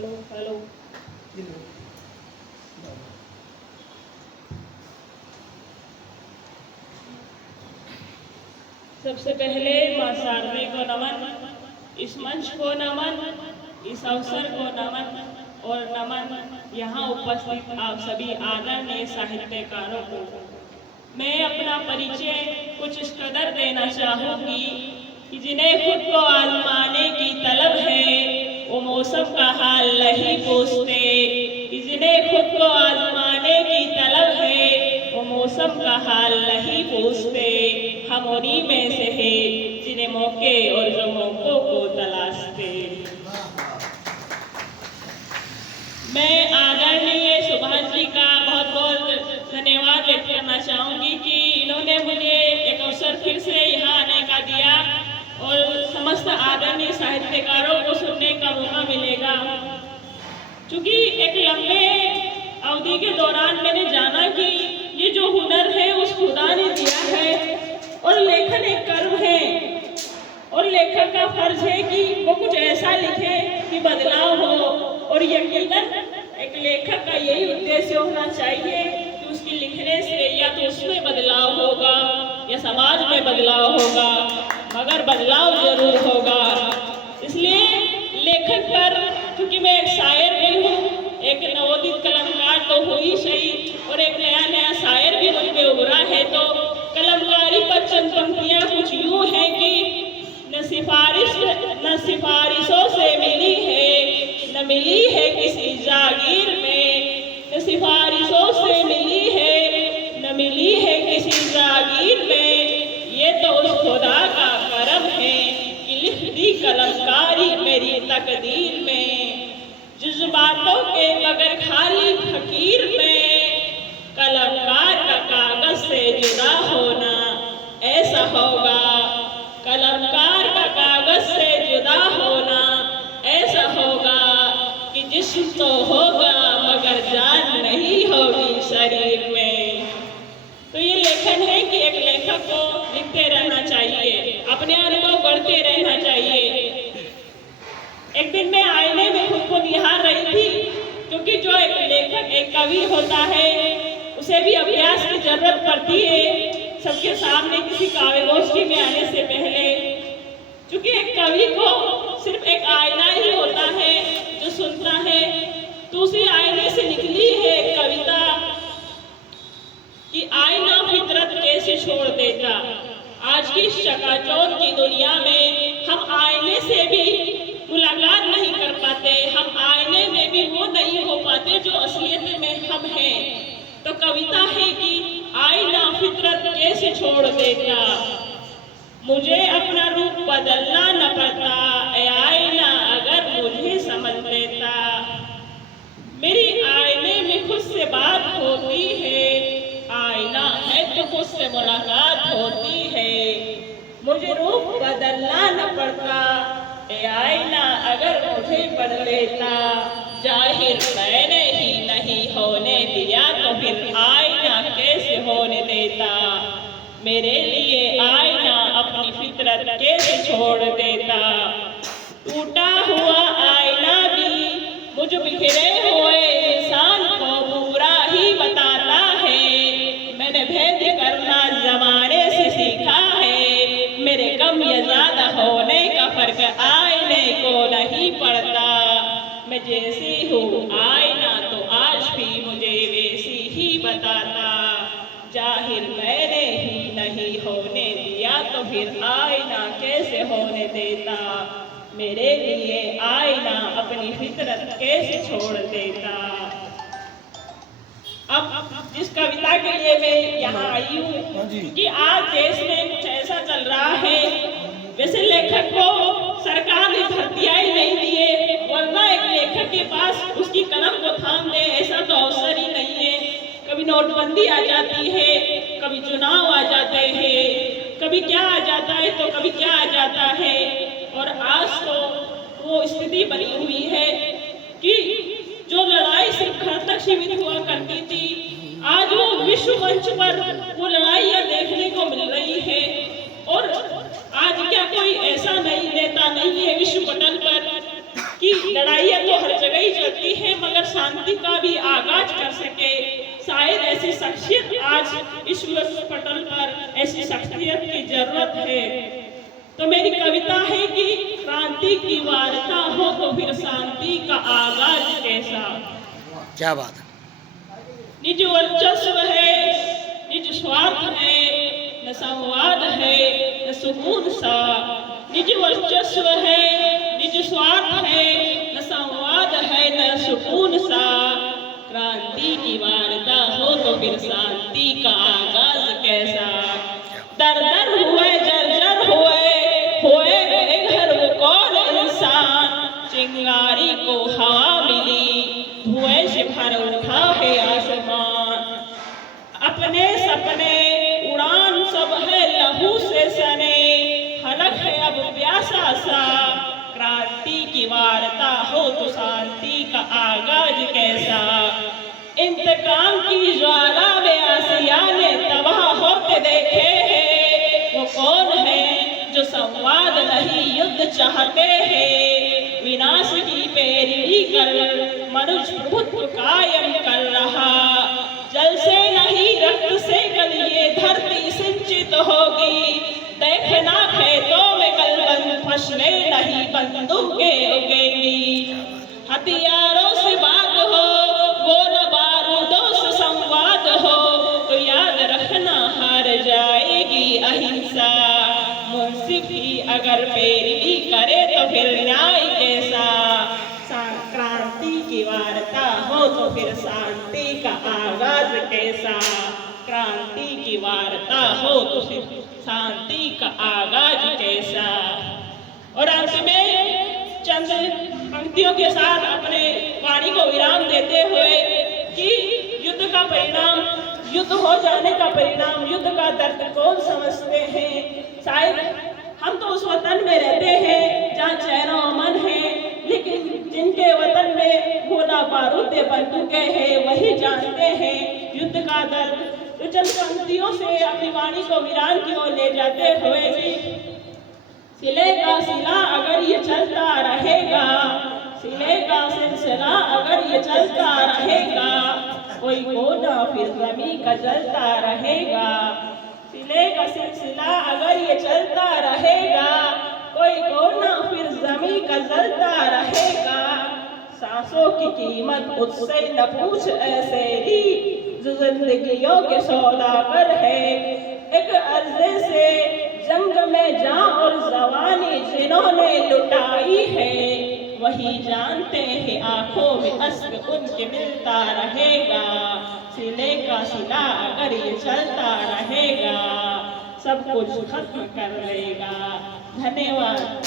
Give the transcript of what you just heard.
Hello hello. सबसे पहले माँ शारदे को नमन, इस मंच को नमन, इस अवसर को नमन और नमन यहाँ उपस्थित आप सभी आदरणीय साहित्यकारों को। मैं अपना परिचय कुछ इस कदर देना चाहूँगी कि जिन्हें खुद को आजमाने की तलब है वो मौसम का हाल नहीं पूछते, जिन्हें खुद को आजमाने की तलब है वो मौसम का हाल नहीं पूछते। हम उन्हीं में से हैं जिन्हें मौके और जो मौकों को तलाशते। मैं आदरणीय सुभाष जी का बहुत बहुत धन्यवाद व्यक्त करना चाहूँगी कि इन्होंने मुझे एक अवसर फिर से यहाँ आने का दिया और समस्त आदरणीय साहित्यकारों को सुनने का मौका मिलेगा। क्योंकि एक लंबे अवधि के दौरान मैंने जाना कि ये जो हुनर है उस खुदा ने दिया है और लेखन एक कर्म है और लेखक का फर्ज है कि वो कुछ ऐसा लिखे कि बदलाव हो। और यकीनन एक लेखक का यही उद्देश्य होना चाहिए कि उसके लिखने से या तो उसमें बदलाव होगा या समाज में बदलाव होगा, मगर बदलाव जरूर होगा। इसलिए लेखन पर, क्योंकि मैं एक शायर भी हूँ, एक नवोदित कलमकार तो हुई सही और एक नया नया शायर भी मुझ में उभरा है, तो कलमकारी पर चंद पंक्तियाँ कुछ यूँ है कि न सिफारिशों से मिली है, न मिली है किसी जागीर में, न सिफारिशों से मिली है, न मिली है किसी जागीर में। ये तो उस खुदा का करम है कि लिख दी कलमकारी मेरी तकदीर में। जज्बातों के मगर खाली फकीर में, कलमकार का कागज से जुदा होना ऐसा होगा। कलमकार का कागज से जुदा होना ऐसा होगा कि जिस्म तो होगा मगर जान नहीं होगी शरीर में। तो ये लेखन है कि एक लेखक को लिखते रहना चाहिए, अपने अनुभव बढ़ते रहना चाहिए। एक दिन मैं आईने में खुद को निहार रही थी, क्योंकि जो एक लेखक एक कवि होता है उसे भी अभ्यास की जरूरत पड़ती है सबके सामने किसी काव्य गोष्ठी में आने से पहले। क्योंकि एक कवि को सिर्फ एक आईना ही होता है जो सुनता है, तो उसी आईने से निकली है कविता कि आईना फितरत कैसे छोड़ देता। आज की चकाचौंध की दुनिया में हम आईने से भी मुलाकात नहीं कर पाते, हम आईने में भी वो नहीं हो पाते जो असलियत में हम हैं। तो कविता है कि आईना फितरत कैसे छोड़ देता, मुझे अपना रूप बदलना न पड़ता, ऐ आईना अगर मुझे समझ लेता। मेरी आईने में खुद से बात होती है, आईना है तो खुद से मुलाकात होती है। मुझे रूप बदलना न पड़ता, ऐ आईना अगर मुझे बदल लेता। जाहिर मैंने ही नहीं होने दिया तो फिर आईना कैसे होने देता। मेरे लिए आईना अपनी फितरत कैसे छोड़ देता। टूटा हुआ आईना भी मुझ बिखरे हुए इंसान को बुरा ही बताता है। मैंने भेद करना जमाने से सीखा है, मेरे कम या ज्यादा होने का फर्क आईने को नहीं पड़ता। मैं जैसी हूँ आईना तो आज भी मुझे वैसी ही बताता। जाहिर मैंने ही नहीं होने दिया तो फिर आईना कैसे होने देता। मेरे लिए आईना अपनी फितरत कैसे छोड़ देता। अब जिस कविता के लिए मैं यहाँ आई हूँ कि आज देश में कुछ ऐसा चल रहा है, वैसे लेखक को सरकार ने भर्तियां ही नहीं दिए, वरना एक लेखक के पास उसकी कलम को थाम दे ऐसा तो अवसर ही नहीं है। कभी नोटबंदी आ जाती है, कभी चुनाव आ जाते हैं, कभी क्या आ जाता है तो कभी क्या आ जाता है। और आज तो वो स्थिति बनी हुई है कि जो लड़ाई सिर्फ घर तक सीमित हुआ करती थी, आज वो विश्व मंच पर वो लड़ाइयाँ देखने को मिल रही है। और आज क्या कोई ऐसा नहीं नेता नहीं है विश्व पटल पर कि लड़ाइयाँ तो हर जगह ही ऐसी शख्सियत की जरूरत है। तो मेरी कविता है कि क्रांति की वार्ता हो तो फिर शांति का आगाज कैसा। क्या बात है। निज वर्चस्व है, निज स्वार्थ है, न संवाद है न सुकून सा। निज वर्चस्व है, निज स्वार्थ है, न संवाद है न सुकून सा। क्रांति की वार्ता हो तो फिर शांति का आगाज कैसा। दर दर हुए जर्जर हुए बेघर वो कौन इंसान। चिंगारी को हवा मिली, धुएं से भर उठा है आसमान। अपने सपने उड़ान सब है लहू से सने, हलक है अब प्यासा सा। क्रांति की वार्ता हो तो शांति का आगाज कैसा। इंतकाम की ज्वाला में आसिया ने तबाह होते देखे हैं। वो कौन है जो संवाद नहीं युद्ध चाहते हैं। विनाश की पैरवी कर मनुष्य प्रभुत्व कायम कर रहा। जल से नहीं रक्त से कल ये धरती सिंचित होगी। देखना खेतों में कल फसलें नहीं बंदूकें उगेंगी। हथियारों से बात हो, गोला बारूदों से संवाद हो, तो याद रखना हार जाएगी अहिंसा। मुंसिफ ही अगर पैरवी करे तो फिर न्याय कैसा। क्रांति की वार्ता हो तो फिर शांति का आगाज कैसा। क्रांति की वार्ता हो तो फिर शांति का आगाज कैसा। और अंत में चंद पंक्तियों के साथ अपने वाणी को विराम देते हुए कि युद्ध का परिणाम, युद्ध हो जाने का परिणाम, युद्ध का दर्द कौन समझते हैं। शायद हम तो उस वतन में रहते हैं जहाँ चैन अमन है, लेकिन जिनके वतन में गोला बारूद बंदूकें हैं वही जानते हैं युद्ध का दर्द। तो चंद पंक्तियों से अपनी वाणी को विराम की ओर ले जाते हुए कि सिले का सिला अगर ये चलता रहेगा, सिले का सिलसिला अगर ये चलता रहेगा, कोई कोना फिर जमी का जलता रहेगा। सिले का सिलसिला अगर ये चलता रहेगा, कोई कोना फिर जमी का जलता रहेगा। सांसों की कीमत मुझसे न पूछ ऐसे ही, जो जिंदगियों के सौदागर है। एक अर्जे से जंग में जान और जवानी जिन्होंने लुटाई है, वही जानते हैं आंखों में अश्क उनके मिलता रहेगा। सिले का सिला अगर ये चलता रहेगा, सब कुछ खत्म कर लेगा। धन्यवाद।